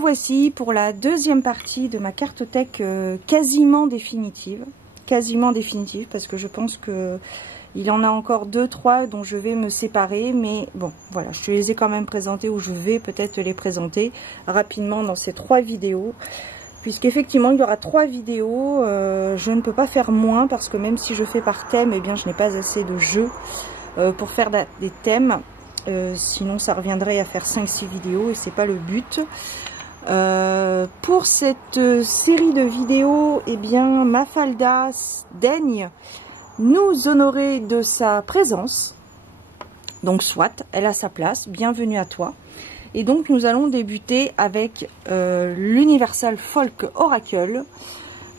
revoici pour la deuxième partie de ma cartothèque quasiment définitive. Quasiment définitive parce que je pense que il y en a encore 2-3 dont je vais me séparer. Mais bon, voilà, je te les ai quand même présentés ou je vais peut-être te les présenter rapidement dans ces 3 vidéos. Puisqu'effectivement, il y aura 3 vidéos. Je ne peux pas faire moins parce que même si je fais par thème, eh bien, je n'ai pas assez de jeux pour faire des thèmes. Sinon ça reviendrait à faire 5-6 vidéos et c'est pas le but. Pour cette série de vidéos, eh bien Mafalda daigne nous honorer de sa présence. Donc soit, elle a sa place, bienvenue à toi. Et donc nous allons débuter avec l'Universal Folk Oracle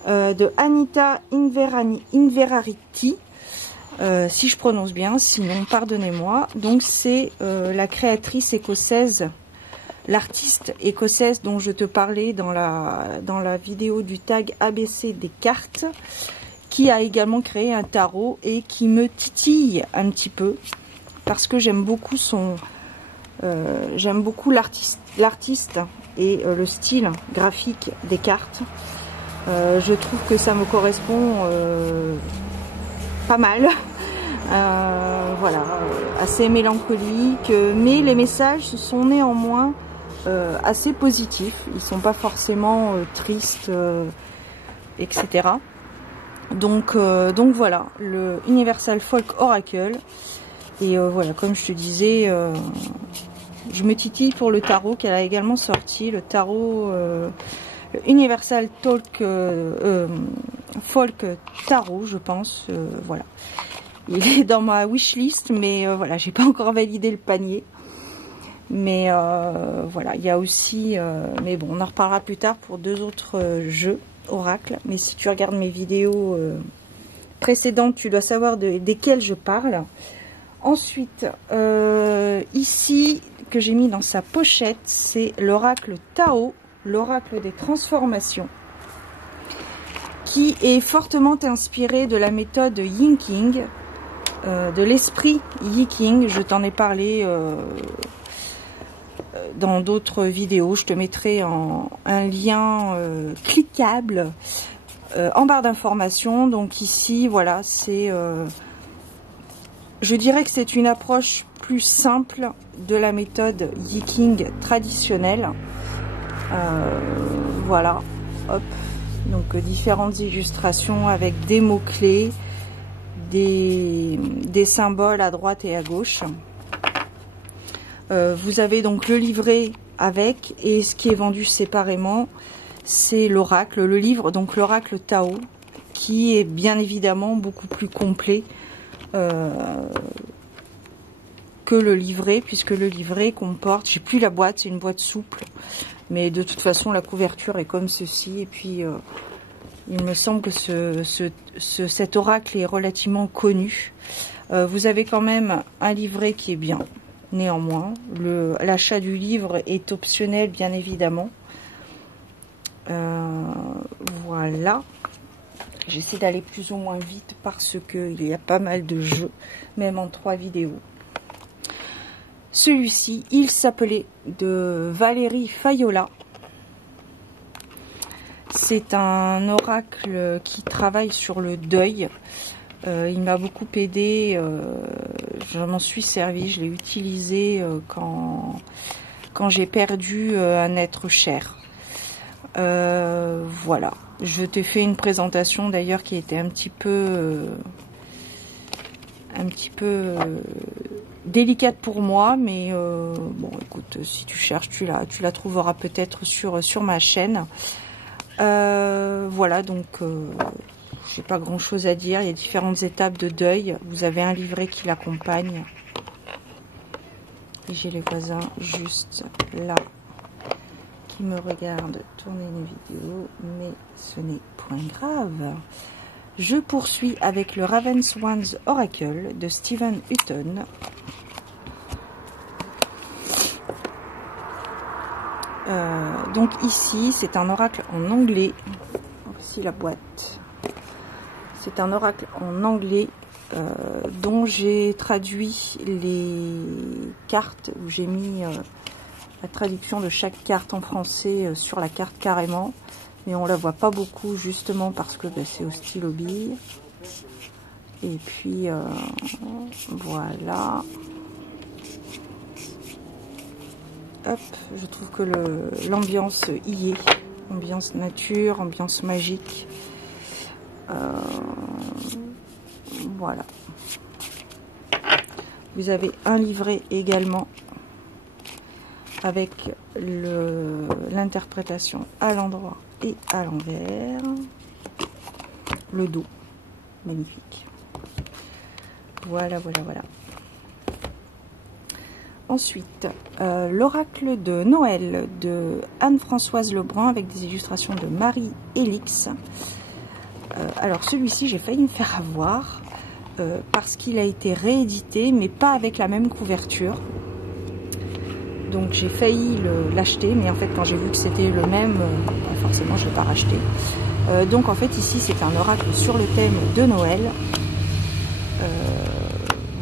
de Anita Inverarity. Si je prononce bien, sinon pardonnez-moi. Donc c'est la créatrice écossaise, l'artiste écossaise dont je te parlais dans la vidéo du tag ABC des cartes, qui a également créé un tarot et qui me titille un petit peu parce que j'aime beaucoup l'artiste et le style graphique des cartes. Je trouve que ça me correspond pas mal. Voilà, assez mélancolique, mais les messages sont néanmoins assez positifs. Ils sont pas forcément tristes, etc. Donc voilà, le Universal Folk Oracle. Et voilà, comme je te disais, je me titille pour le tarot qu'elle a également sorti, le tarot Universal Folk Tarot, je pense. Voilà. Il est dans ma wishlist, mais voilà, j'ai pas encore validé le panier. Mais voilà, il y a aussi, mais bon, on en reparlera plus tard pour 2 autres jeux Oracle. Mais si tu regardes mes vidéos précédentes, tu dois savoir desquels je parle. Ensuite, ici, que j'ai mis dans sa pochette, c'est l'oracle Tao, l'oracle des transformations, qui est fortement inspiré de la méthode Yinking, de l'esprit Yinking. Je t'en ai parlé dans d'autres vidéos. Je te mettrai un lien cliquable en barre d'informations. Donc ici, voilà, c'est... je dirais que c'est une approche plus simple de la méthode Yinking traditionnelle. Voilà, hop. Donc différentes illustrations avec des mots-clés, des symboles à droite et à gauche. Vous avez donc le livret avec, et ce qui est vendu séparément, c'est l'oracle, le livre, donc l'oracle Tao, qui est bien évidemment beaucoup plus complet que le livret, puisque le livret comporte, j'ai plus la boîte, c'est une boîte souple, mais de toute façon la couverture est comme ceci, et puis il me semble que cet oracle est relativement connu. Vous avez quand même un livret qui est bien, néanmoins. L'achat du livre est optionnel, bien évidemment. Voilà. J'essaie d'aller plus ou moins vite parce qu'il y a pas mal de jeux, même en 3 vidéos. Celui-ci, il s'appelait de Valérie Fayola. C'est un oracle qui travaille sur le deuil. Il m'a beaucoup aidé. Je m'en suis servi. Je l'ai utilisé quand j'ai perdu un être cher. Voilà. Je t'ai fait une présentation d'ailleurs qui était un petit peu délicate pour moi, mais bon, écoute, si tu cherches, tu la trouveras peut-être sur ma chaîne. Voilà, donc j'ai pas grand chose à dire. Il y a différentes étapes de deuil. Vous avez un livret qui l'accompagne. Et j'ai les voisins juste là qui me regardent tourner une vidéo, mais ce n'est point grave. Je poursuis avec le Ravenswan's Oracle de Stephen Hutton. Donc ici, c'est un oracle en anglais. Ici la boîte. C'est un oracle en anglais dont j'ai traduit les cartes, où j'ai mis la traduction de chaque carte en français sur la carte carrément. Mais on la voit pas beaucoup justement parce que c'est au stylo bille. Et puis voilà. Hop, je trouve que l'ambiance y est. Ambiance nature, ambiance magique. Voilà. Vous avez un livret également avec l'interprétation à l'endroit et à l'envers. Le dos, magnifique. Voilà, voilà, voilà. Ensuite, l'oracle de Noël de Anne-Françoise Lebrun avec des illustrations de Marie-Élix. Alors celui-ci, j'ai failli me faire avoir parce qu'il a été réédité, mais pas avec la même couverture. Donc j'ai failli l'acheter, mais en fait quand j'ai vu que c'était le même, forcément je ne l'ai pas racheté. Donc en fait ici c'est un oracle sur le thème de Noël.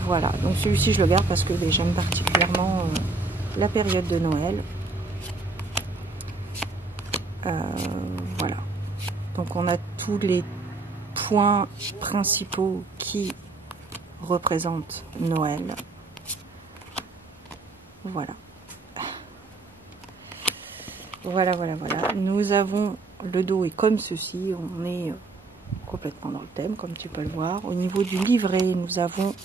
Voilà, donc celui-ci je le garde parce que j'aime particulièrement la période de Noël. Voilà, donc on a tous les points principaux qui représentent Noël. Voilà. Voilà, voilà, voilà. Nous avons, le dos est comme ceci, on est complètement dans le thème, comme tu peux le voir. Au niveau du livret, nous avons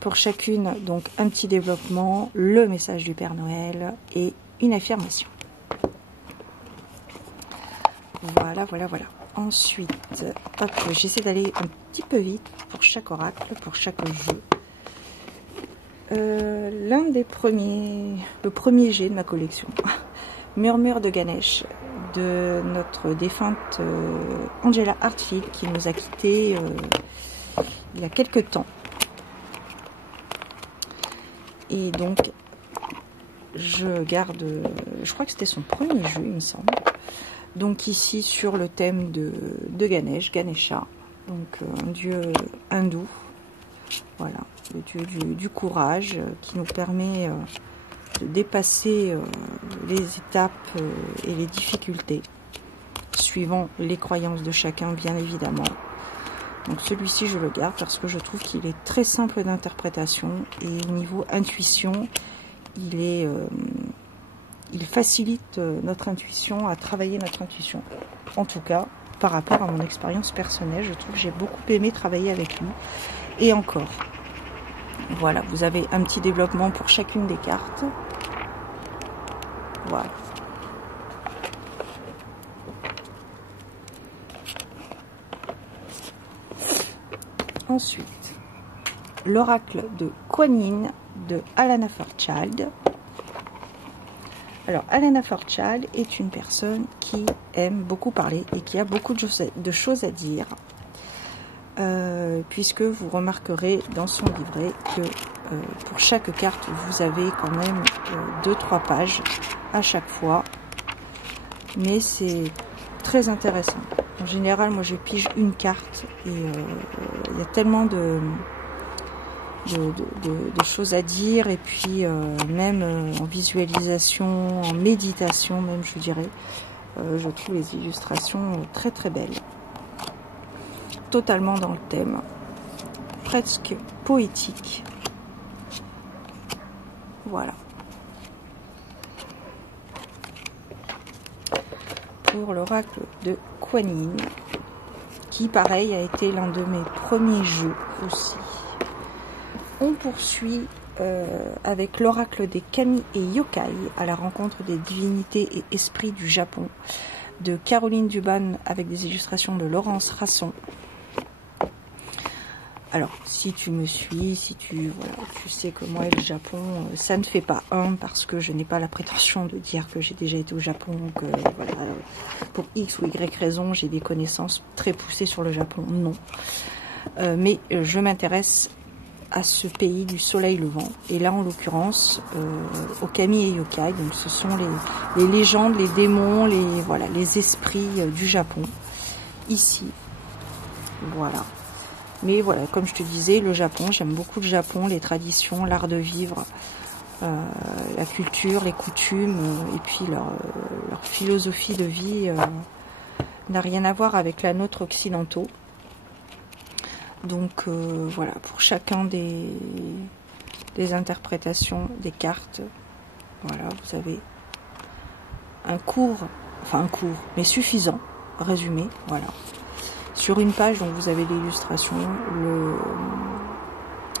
pour chacune donc un petit développement, le message du Père Noël et une affirmation. Voilà, voilà, voilà. Ensuite, hop, j'essaie d'aller un petit peu vite pour chaque oracle, pour chaque jeu. L'un des premiers, le premier jet de ma collection, Murmure de Ganesh, de notre défunte Angela Hartfield, qui nous a quittés il y a quelques temps. Et donc, je garde, je crois que c'était son premier jeu, il me semble. Donc ici, sur le thème de Ganesh, Ganesha, donc un dieu hindou. Voilà, le dieu du courage qui nous permet de dépasser les étapes et les difficultés, suivant les croyances de chacun, bien évidemment. Donc celui-ci, je le garde parce que je trouve qu'il est très simple d'interprétation et au niveau intuition, il facilite notre intuition, à travailler notre intuition. En tout cas, par rapport à mon expérience personnelle, je trouve que j'ai beaucoup aimé travailler avec lui. Et encore, voilà, vous avez un petit développement pour chacune des cartes. Voilà. Ensuite, l'oracle de Kuan Yin de Alana Fairchild. Alors, Alana Fairchild est une personne qui aime beaucoup parler et qui a beaucoup de choses à dire. Puisque vous remarquerez dans son livret que pour chaque carte, vous avez quand même 2-3 pages à chaque fois. Mais c'est très intéressant. En général, moi, je pige une carte et il y a tellement de choses à dire. Et puis, même en visualisation, en méditation même, je dirais, je trouve les illustrations très très belles. Totalement dans le thème, presque poétique. Voilà. Pour l'oracle de Kuan Yin, qui pareil a été l'un de mes premiers jeux aussi. On poursuit avec l'oracle des kami et yokai à la rencontre des divinités et esprits du Japon de Caroline Duban avec des illustrations de Laurence Rasson. Alors, si tu me suis, si tu sais que moi et le Japon, ça ne fait pas un, parce que je n'ai pas la prétention de dire que j'ai déjà été au Japon, que voilà, pour X ou Y raison, j'ai des connaissances très poussées sur le Japon, non. Mais je m'intéresse à ce pays du soleil levant, et là en l'occurrence, aux kami et yokai, donc ce sont les légendes, les démons, les esprits du Japon, ici, voilà. Mais voilà, comme je te disais, le Japon, j'aime beaucoup le Japon, les traditions, l'art de vivre. la culture, les coutumes et puis leur philosophie de vie n'a rien à voir avec la nôtre occidentaux. Donc voilà, pour chacun des interprétations des cartes, voilà, vous avez un court, mais suffisant résumé, voilà. Sur une page, donc vous avez l'illustration,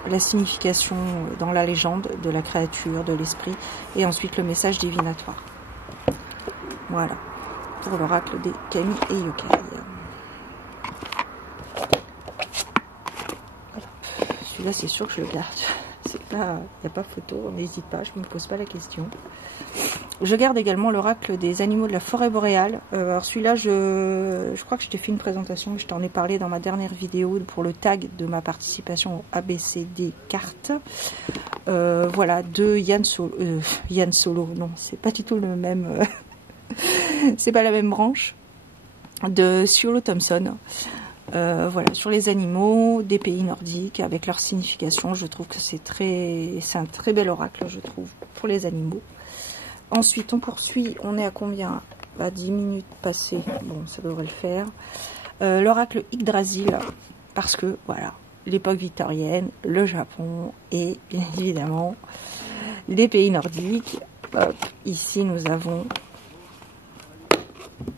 la signification dans la légende de la créature, de l'esprit, et ensuite le message divinatoire. Voilà, pour l'oracle des Kami et Yokai. Voilà. Celui-là, c'est sûr que je le garde. Il n'y a pas photo, n'hésite pas, je ne me pose pas la question. Je garde également l'oracle des animaux de la forêt boréale. Alors celui-là, je crois que je t'ai fait une présentation, je t'en ai parlé dans ma dernière vidéo pour le tag de ma participation au ABCD cartes. Voilà, de Yann Solo, non, c'est pas du tout le même, c'est pas la même branche, de Ciolo Thompson. Voilà, sur les animaux des pays nordiques, avec leur signification, je trouve que c'est un très bel oracle, je trouve, pour les animaux. Ensuite, on poursuit, on est à combien? 10 minutes passées, bon, ça devrait le faire. L'oracle Yggdrasil, parce que, voilà, l'époque victorienne, le Japon et, bien évidemment, les pays nordiques. Hop, ici, nous avons...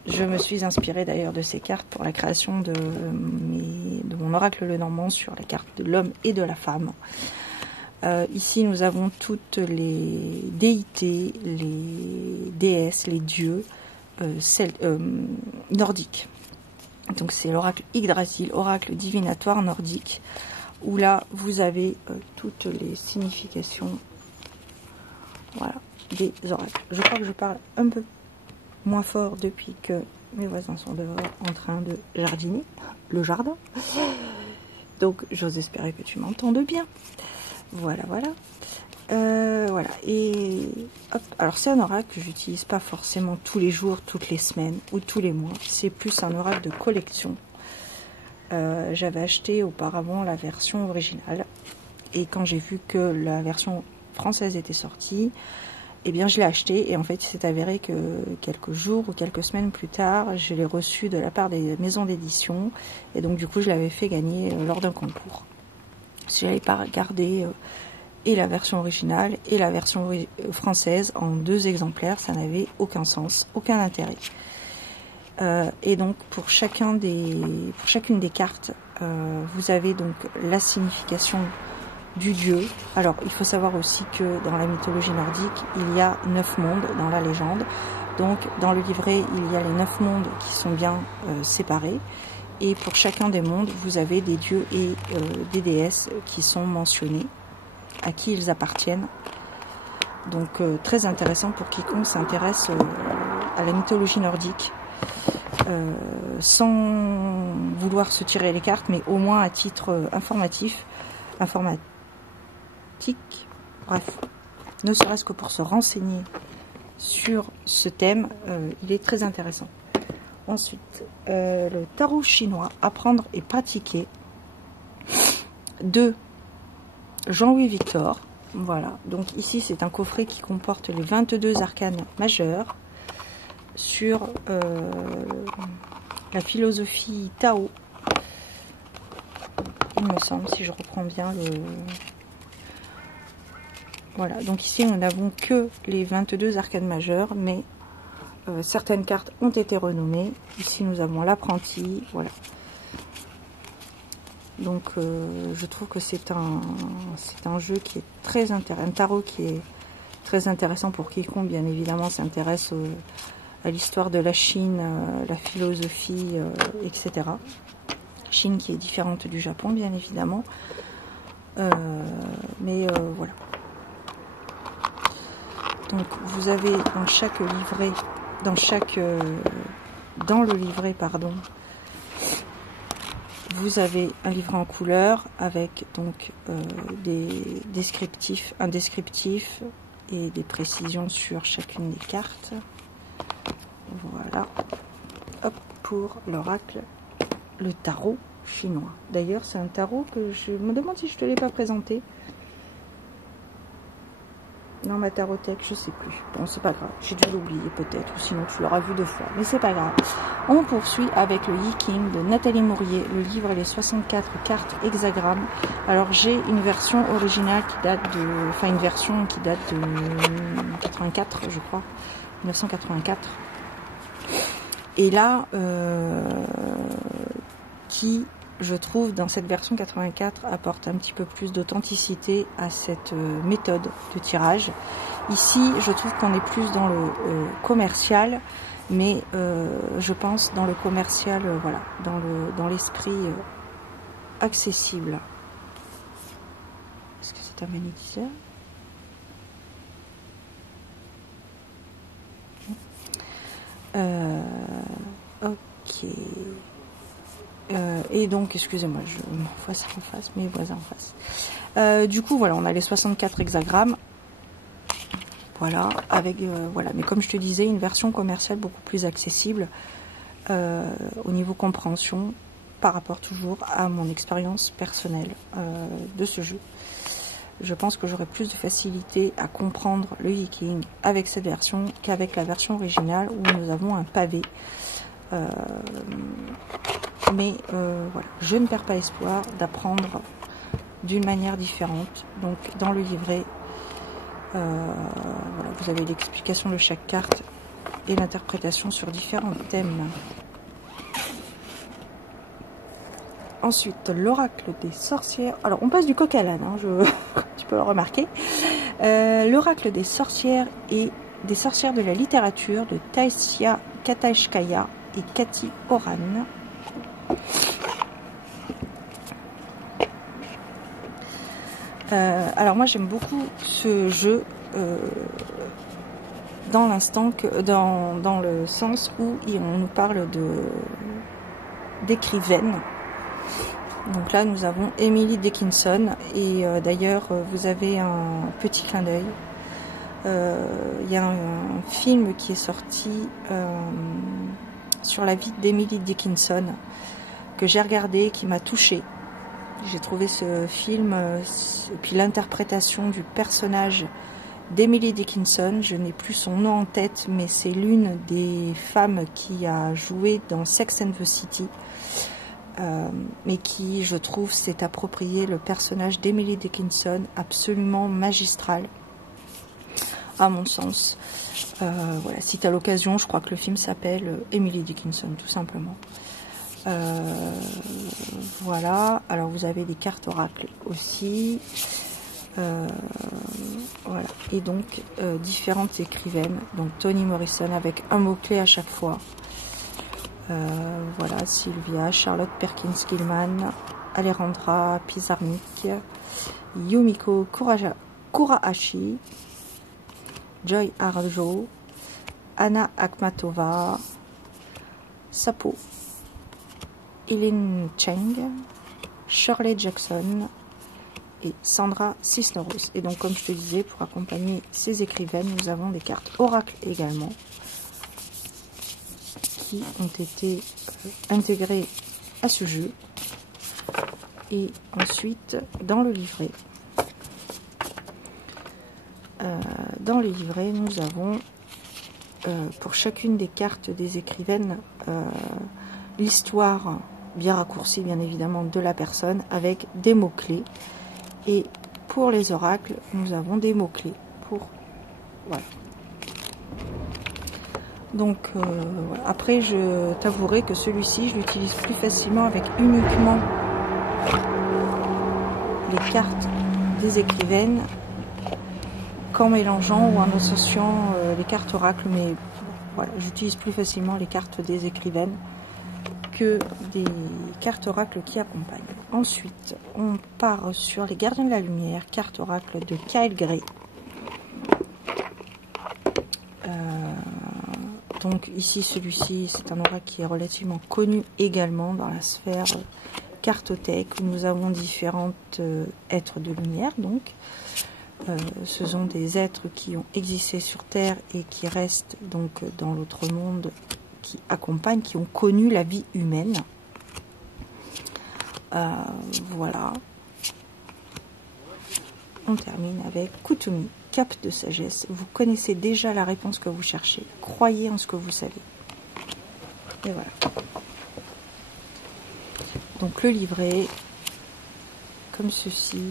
Je me suis inspirée d'ailleurs de ces cartes pour la création de mon oracle Lenormand sur la carte de l'homme et de la femme. Ici, nous avons toutes les déités, les déesses, les dieux nordiques. Donc, c'est l'oracle Yggdrasil, oracle divinatoire nordique, où là, vous avez toutes les significations, voilà, des oracles. Je crois que je parle un peu moins fort depuis que mes voisins sont dehors en train de jardiner, le jardin. Donc, j'ose espérer que tu m'entendes bien. Voilà, voilà. Voilà. Et hop. Alors, c'est un oracle que j'utilise pas forcément tous les jours, toutes les semaines ou tous les mois. C'est plus un oracle de collection. J'avais acheté auparavant la version originale. Et quand j'ai vu que la version française était sortie, eh bien, je l'ai acheté. Et en fait, il s'est avéré que quelques jours ou quelques semaines plus tard, je l'ai reçu de la part des maisons d'édition. Et donc, du coup, je l'avais fait gagner lors d'un concours. Si j'avais pas gardé et la version originale et la version française en 2 exemplaires, ça n'avait aucun sens, aucun intérêt. Et donc pour chacune des cartes, vous avez donc la signification du dieu. Alors il faut savoir aussi que dans la mythologie nordique, il y a 9 mondes dans la légende. Donc dans le livret, il y a les 9 mondes qui sont bien séparés. Et pour chacun des mondes, vous avez des dieux et des déesses qui sont mentionnés, à qui ils appartiennent. Donc très intéressant pour quiconque s'intéresse à la mythologie nordique, sans vouloir se tirer les cartes, mais au moins à titre informatique, bref, ne serait-ce que pour se renseigner sur ce thème, il est très intéressant. Ensuite, le tarot chinois, apprendre et pratiquer, de Jean-Louis Victor. Voilà, donc ici c'est un coffret qui comporte les 22 arcanes majeurs sur la philosophie Tao. Il me semble, si je reprends bien le... Voilà, donc ici nous n'avons que les 22 arcanes majeurs, mais certaines cartes ont été renommées. Ici nous avons l'apprenti, voilà. Donc je trouve que c'est un jeu qui est très intéressant, un tarot qui est très intéressant pour quiconque bien évidemment s'intéresse à l'histoire de la Chine, la philosophie, etc. Chine qui est différente du Japon bien évidemment, mais voilà. Donc vous avez dans chaque livret, dans le livret pardon, vous avez un livret en couleur avec donc des descriptifs, un descriptif et des précisions sur chacune des cartes. Voilà. Hop, pour l'oracle, le tarot chinois. D'ailleurs, c'est un tarot que je me demande si je ne te l'ai pas présenté. Non, ma tarothèque, je sais plus. Bon, c'est pas grave. J'ai dû l'oublier peut-être, ou sinon tu l'auras vu 2 fois. Mais c'est pas grave. On poursuit avec le Yi-King de Nathalie Mourier. Le livre, les 64 cartes hexagrammes. Alors, j'ai une version originale qui date de... Enfin, une version qui date de 84, je crois. 1984. Et là, qui, je trouve, dans cette version 84, apporte un petit peu plus d'authenticité à cette méthode de tirage. Ici, je trouve qu'on est plus dans le commercial, mais je pense dans le commercial, voilà, dans l'esprit accessible. Est-ce que c'est un magnétiseur? Ok. Et donc, excusez-moi, je m'envoie ça en face, mes voisins en face. Du coup, voilà, on a les 64 hexagrammes. Voilà, avec, voilà. Mais comme je te disais, une version commerciale beaucoup plus accessible au niveau compréhension, par rapport toujours à mon expérience personnelle de ce jeu. Je pense que j'aurai plus de facilité à comprendre le Yi-King avec cette version qu'avec la version originale où nous avons un pavé. Mais voilà, je ne perds pas espoir d'apprendre d'une manière différente. Donc dans le livret, voilà, vous avez l'explication de chaque carte et l'interprétation sur différents thèmes. Ensuite, l'oracle des sorcières. Alors, on passe du coq à l'âne, hein, tu peux le remarquer. L'oracle des sorcières et des sorcières de la littérature de Taïsia Kataishkaya et Cathy Oran. Alors, moi, j'aime beaucoup ce jeu dans l'instant que dans le sens où on nous parle d'écrivaine. Donc là, nous avons Emily Dickinson et d'ailleurs, vous avez un petit clin d'œil. Il y a un film qui est sorti sur la vie d'Emily Dickinson que j'ai regardé, qui m'a touchée. J'ai trouvé ce film et puis l'interprétation du personnage d'Emily Dickinson. Je n'ai plus son nom en tête, mais c'est l'une des femmes qui a joué dans Sex and the City. Mais qui, je trouve, s'est approprié le personnage d'Emily Dickinson, absolument magistral, à mon sens. Voilà, si tu as l'occasion, je crois que le film s'appelle Emily Dickinson, tout simplement. Voilà, alors vous avez des cartes oracles aussi. Voilà, et donc différentes écrivaines, donc Toni Morrison avec un mot-clé à chaque fois. Voilà, Sylvia, Charlotte Perkins Gilman, Alejandra Pizarnik, Yumiko Kurahashi, Joy Harjo, Anna Akhmatova, Sapo, Eileen Cheng, Shirley Jackson et Sandra Cisneros. Et donc, comme je te disais, pour accompagner ces écrivaines, nous avons des cartes oracles également, qui ont été intégrés à ce jeu. Et ensuite, dans le livret, nous avons pour chacune des cartes des écrivaines l'histoire bien raccourcie, bien évidemment, de la personne avec des mots-clés. Et pour les oracles, nous avons des mots-clés pour... Voilà. Donc, après, je t'avouerai que celui-ci, je l'utilise plus facilement avec uniquement les cartes des écrivaines qu'en mélangeant ou en associant les cartes oracles. Mais voilà, j'utilise plus facilement les cartes des écrivaines que des cartes oracles qui accompagnent. Ensuite, on part sur les Gardiens de la Lumière, carte oracle de Kyle Gray. Donc ici, celui-ci, c'est un oracle qui est relativement connu également dans la sphère cartothèque, où nous avons différentes êtres de lumière. Donc, ce sont des êtres qui ont existé sur Terre et qui restent donc dans l'autre monde, qui accompagnent, qui ont connu la vie humaine. Voilà. On termine avec Kutumi, cap de sagesse. Vous connaissez déjà la réponse que vous cherchez. Croyez en ce que vous savez. Et voilà. Donc le livret, comme ceci.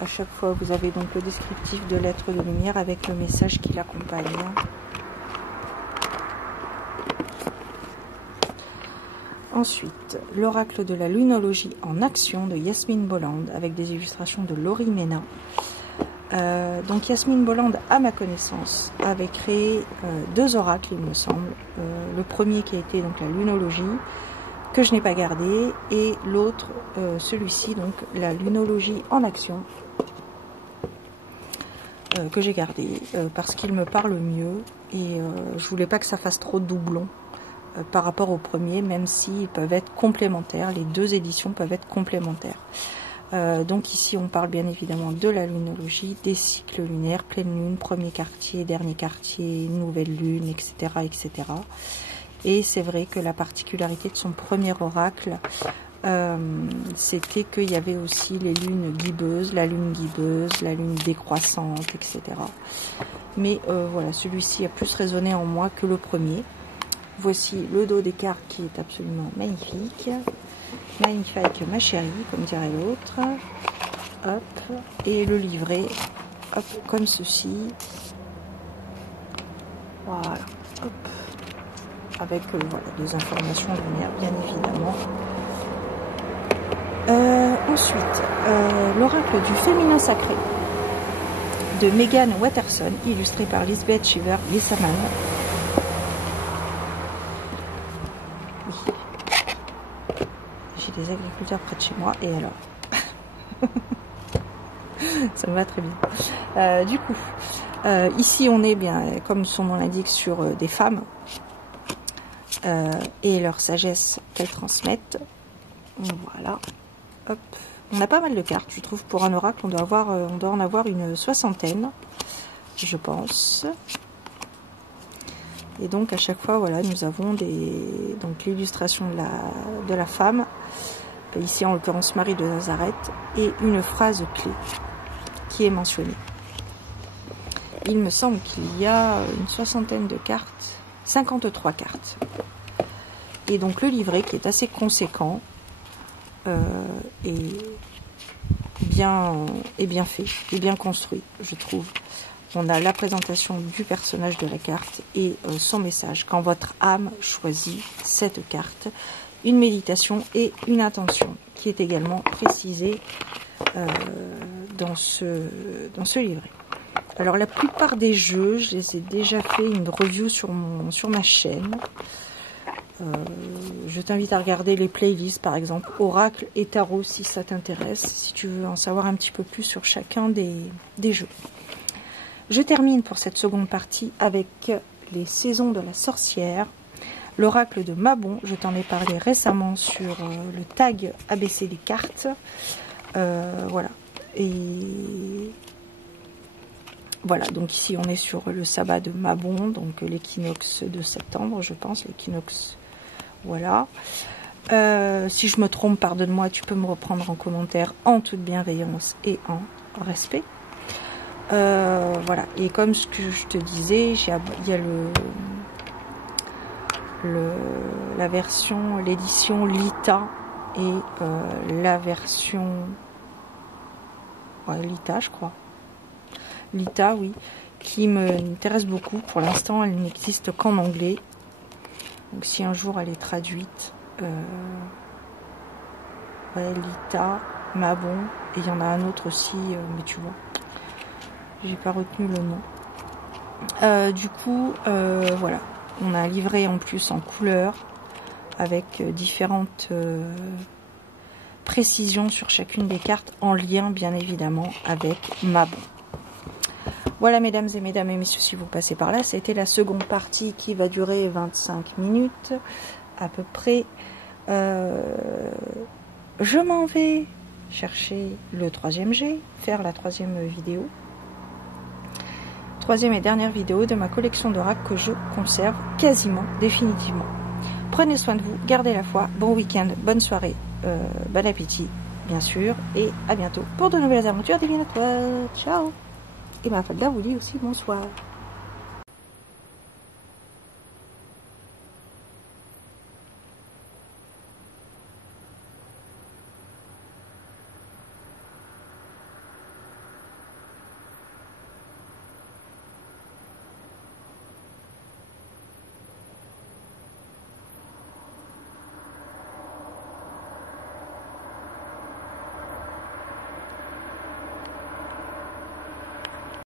À chaque fois, vous avez donc le descriptif de l'être de lumière avec le message qui l'accompagne. Ensuite, l'oracle de la lunologie en action de Yasmine Bolland avec des illustrations de Laurie Mena. Donc Yasmine Bolland, à ma connaissance, avait créé 2 oracles, il me semble. Le premier qui a été donc la lunologie, que je n'ai pas gardé, et l'autre, celui-ci, donc la lunologie en action, que j'ai gardé parce qu'il me parle mieux et je voulais pas que ça fasse trop de doublons par rapport au premier, même s'ils peuvent être complémentaires. Les 2 éditions peuvent être complémentaires. Donc ici on parle bien évidemment de la lunologie, des cycles lunaires, pleine lune, premier quartier, dernier quartier, nouvelle lune, etc. etc. Et c'est vrai que la particularité de son premier oracle, c'était qu'il y avait aussi les lunes guibeuses, la lune décroissante, etc. Mais voilà, celui-ci a plus résonné en moi que le premier. Voici le dos des cartes qui est absolument magnifique. Magnifique ma chérie, comme dirait l'autre. Hop. Et le livret, hop, comme ceci. Voilà. Hop. Avec voilà, des informations lunaires, bien évidemment. Ensuite, l'oracle du féminin sacré de Megan Watterson, illustré par Lisbeth Shiver-Lissaman. Oui. J'ai des agriculteurs près de chez moi, et alors ça me va très bien. Du coup, ici on est bien, comme son nom l'indique, sur des femmes et leur sagesse qu'elles transmettent. Voilà. Hop. On a pas mal de cartes, je trouve, pour un oracle. On doit en avoir une 60aine, je pense. Et donc à chaque fois, voilà, nous avons donc l'illustration de la femme, ici en l'occurrence Marie de Nazareth, et une phrase clé qui est mentionnée. Il me semble qu'il y a une 60aine de cartes, 53 cartes. Et donc le livret qui est assez conséquent et bien fait, et bien construit, je trouve. On a la présentation du personnage de la carte et son message. Quand votre âme choisit cette carte, une méditation et une intention qui est également précisée dans ce livret. Alors la plupart des jeux, je les ai déjà fait une review sur ma chaîne. Je t'invite à regarder les playlists, par exemple Oracle et Tarot, si ça t'intéresse, si tu veux en savoir un petit peu plus sur chacun des jeux. Je termine pour cette seconde partie avec les saisons de la sorcière, l'oracle de Mabon. Je t'en ai parlé récemment sur le tag ABC des cartes. Voilà. Et voilà, donc ici on est sur le sabbat de Mabon, donc l'équinoxe de septembre, je pense, l'équinoxe. Voilà. Si je me trompe, pardonne-moi, tu peux me reprendre en commentaire en toute bienveillance et en respect. Voilà. Et comme ce que je te disais, il y a la version, l'édition Lita et la version Lita, je crois. Lita, oui, qui m'intéresse beaucoup. Pour l'instant, elle n'existe qu'en anglais. Donc si un jour elle est traduite, Lita, Mabon, et il y en a un autre aussi, mais tu vois, j'ai pas retenu le nom. Du coup, voilà, on a livré en plus en couleur avec différentes précisions sur chacune des cartes en lien bien évidemment avec Mabon. Voilà mesdames et messieurs, si vous passez par là, c'était la seconde partie qui va durer 25 minutes à peu près. Je m'en vais chercher le 3e jet, faire la 3e vidéo. 3e et dernière vidéo de ma collection d'oracles que je conserve quasiment définitivement. Prenez soin de vous, gardez la foi, bon week-end, bonne soirée, bon appétit bien sûr, et à bientôt pour de nouvelles aventures Divine Network. Ciao. Et Mafalda vous dit aussi bonsoir.